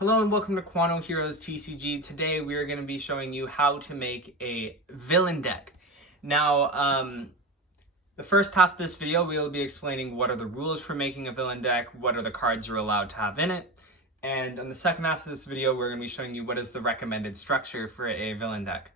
Hello and welcome to Quano Heroes TCG. Today we are going to be showing you how to make a villain deck. Now, the first half of this video we will be explaining what are the rules for making a villain deck, what are the cards you're allowed to have in it, and in the second half of this video we're going to be showing you what is the recommended structure for a villain deck.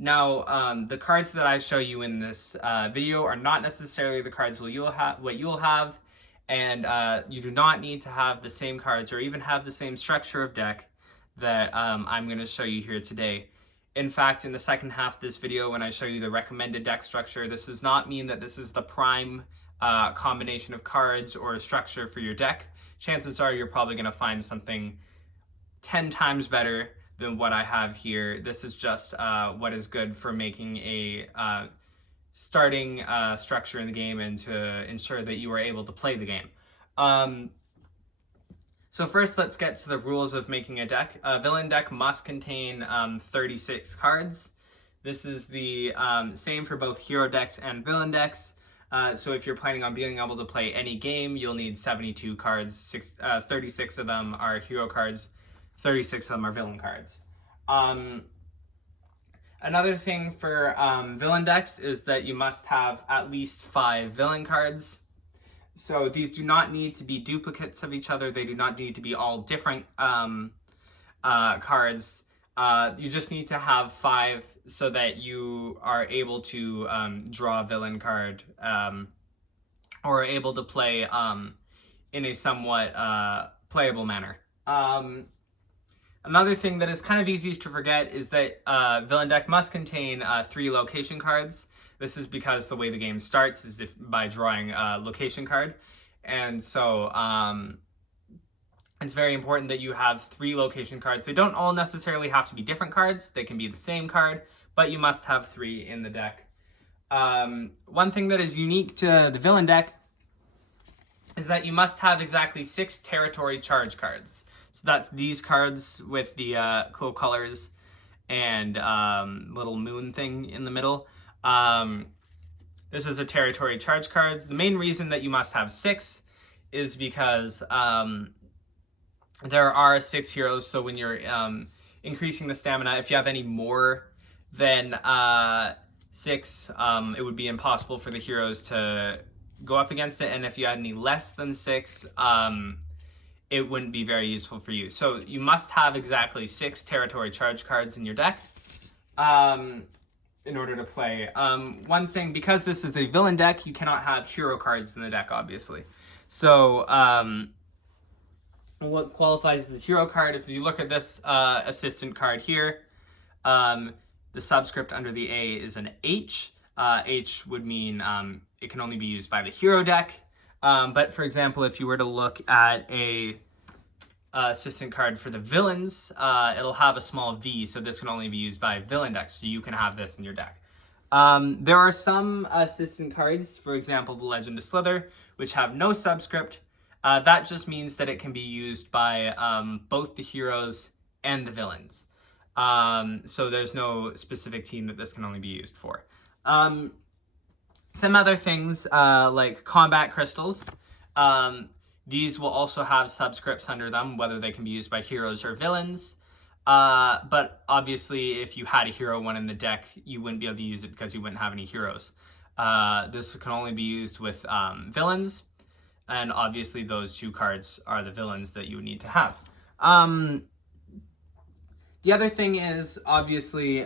Now, the cards that I show you in this video are not necessarily the cards what you'll have, and you do not need to have the same cards or even have the same structure of deck that I'm going to show you here today. In fact, in the second half of this video, when I show you the recommended deck structure, this does not mean that this is the prime combination of cards or structure for your deck. Chances are you're probably going to find something 10 times better than what I have here. This is just what is good for making a starting structure in the game and to ensure that you are able to play the game. So first, let's get to the rules of making a deck. A villain deck must contain 36 cards. This is the same for both hero decks and villain decks. So if you're planning on being able to play any game, you'll need 72 cards. 36 of them are hero cards, 36 of them are villain cards. Another thing for villain decks is that you must have at least 5 villain cards. So these do not need to be duplicates of each other. They do not need to be all different cards. You just need to have 5 so that you are able to draw a villain card or able to play in a somewhat playable manner. Another thing that is kind of easy to forget is that villain deck must contain 3 location cards. This is because the way the game starts is by drawing a location card. And so it's very important that you have 3 location cards. They don't all necessarily have to be different cards. They can be the same card, but you must have 3 in the deck. One thing that is unique to the villain deck is that you must have exactly 6 territory charge cards. So that's these cards with the cool colors and little moon thing in the middle. This is a territory charge cards. The main reason that you must have 6 is because there are 6 heroes. So when you're increasing the stamina, if you have any more than 6, it would be impossible for the heroes to go up against it. And if you had any less than 6, it wouldn't be very useful for you. So you must have exactly 6 territory charge cards in your deck in order to play. One thing, because this is a villain deck, you cannot have hero cards in the deck, obviously. So what qualifies as a hero card, if you look at this assistant card here, the subscript under the A is an H. H would mean it can only be used by the hero deck. But for example, if you were to look at a assistant card for the villains, it'll have a small V, so this can only be used by villain decks, so you can have this in your deck. There are some assistant cards, for example, the Legend of Slither, which have no subscript. That just means that it can be used by both the heroes and the villains. So there's no specific team that this can only be used for. Some other things like combat crystals. These will also have subscripts under them, whether they can be used by heroes or villains. But obviously, if you had a hero one in the deck, you wouldn't be able to use it because you wouldn't have any heroes. This can only be used with villains, and obviously those 2 cards are the villains that you would need to have. The other thing is, obviously,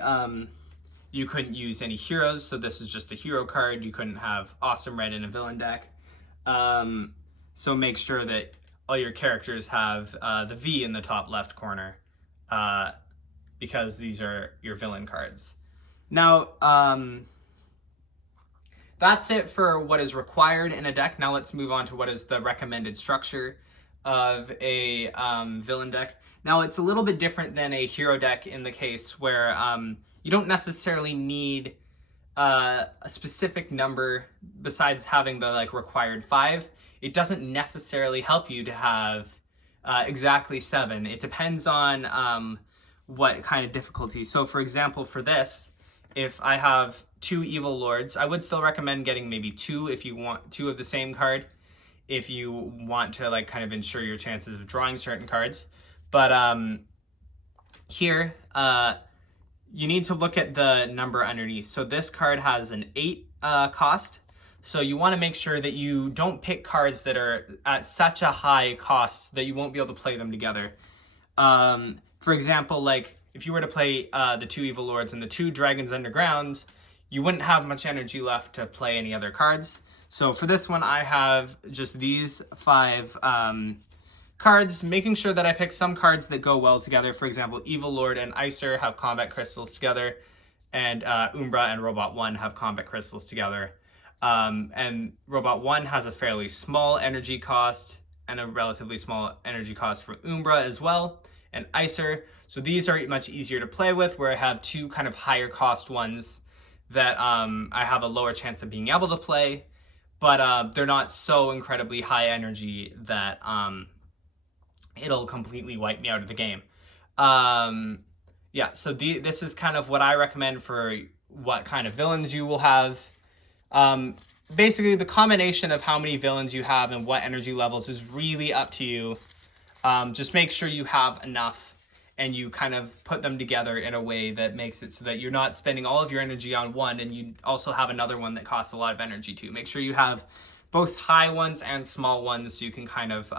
you couldn't use any heroes, so this is just a hero card. You couldn't have Awesome Red in a villain deck. So make sure that all your characters have the V in the top left corner, because these are your villain cards. Now, that's it for what is required in a deck. Now let's move on to what is the recommended structure of a villain deck. Now it's a little bit different than a hero deck in the case where you don't necessarily need a specific number besides having the required 5. It doesn't necessarily help you to have exactly 7. It depends on what kind of difficulty. So for example, for this, if I have 2 evil lords, I would still recommend getting maybe 2 if you want 2 of the same card, if you want to kind of ensure your chances of drawing certain cards. But here, you need to look at the number underneath. So this card has an 8 cost. So you want to make sure that you don't pick cards that are at such a high cost that you won't be able to play them together. For example, like if you were to play the 2 Evil Lords and the 2 Dragons Underground, you wouldn't have much energy left to play any other cards. So for this one, I have just these 5 cards, making sure that I pick some cards that go well together. For example, Evil Lord and Icer have combat crystals together, and Umbra and Robot 1 have combat crystals together. And Robot 1 has a fairly small energy cost and a relatively small energy cost for Umbra as well, and Icer. So these are much easier to play with, where I have 2 kind of higher cost ones that I have a lower chance of being able to play, but they're not so incredibly high energy that it'll completely wipe me out of the game. Yeah, so this is kind of what I recommend for what kind of villains you will have. Basically, the combination of how many villains you have and what energy levels is really up to you. Just make sure you have enough and you kind of put them together in a way that makes it so that you're not spending all of your energy on one and you also have another one that costs a lot of energy too. Make sure you have both high ones and small ones so you can kind of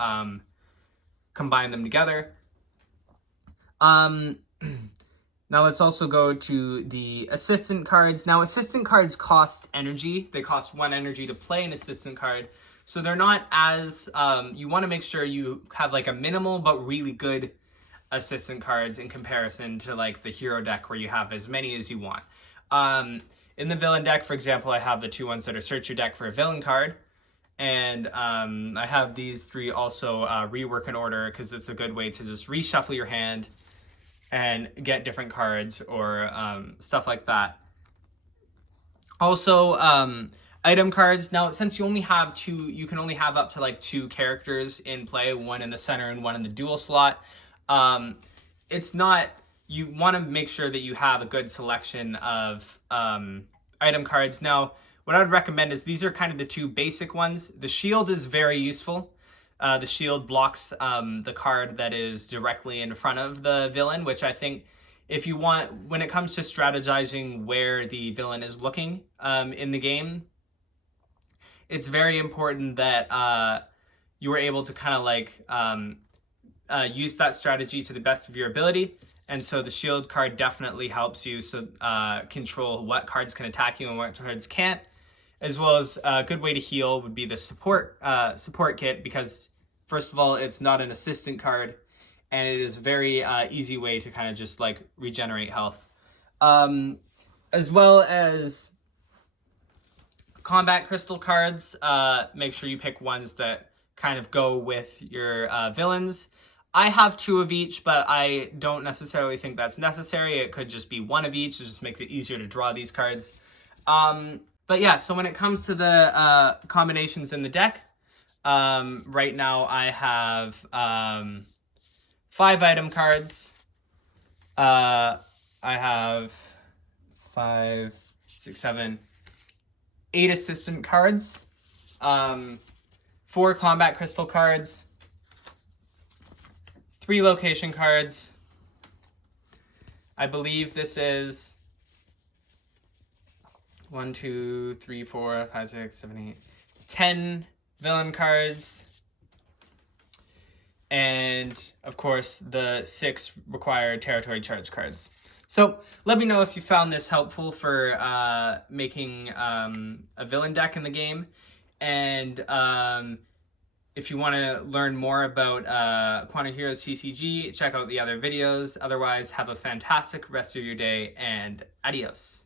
combine them together. Now let's also go to the assistant cards. Now assistant cards cost energy. They cost 1 energy to play an assistant card. So they're not as, you want to make sure you have like a minimal but really good assistant cards in comparison to like the hero deck where you have as many as you want. In the villain deck, for example, I have the 2 ones that are search your deck for a villain card. And I have these 3 also rework in order because it's a good way to just reshuffle your hand and get different cards or stuff like that. Also, item cards. Now, since you only have 2, you can only have up to like 2 characters in play, 1 in the center and 1 in the dual slot. It's not, you want to make sure that you have a good selection of item cards. Now, what I would recommend is these are kind of the 2 basic ones. The shield is very useful. The shield blocks the card that is directly in front of the villain, which I think if you want, when it comes to strategizing where the villain is looking in the game, it's very important that you are able to kind of like use that strategy to the best of your ability. And so the shield card definitely helps you control what cards can attack you and what cards can't. As well as a good way to heal would be the support kit, because first of all, it's not an assistant card, and it is a very easy way to kind of just like regenerate health. As well as combat crystal cards, make sure you pick ones that kind of go with your villains. I have 2 of each, but I don't necessarily think that's necessary. It could just be 1 of each. It just makes it easier to draw these cards. But yeah, so when it comes to the combinations in the deck, right now I have 5 item cards. I have 5, 6, 7, 8 assistant cards, 4 combat crystal cards, 3 location cards. I believe this is 1, 2, 3, 4, 5, 6, 7, 8, 10 villain cards. And of course the 6 required territory charge cards. So let me know if you found this helpful for making a villain deck in the game. And if you want to learn more about Quano Heroes TCG, check out the other videos. Otherwise, have a fantastic rest of your day and adios.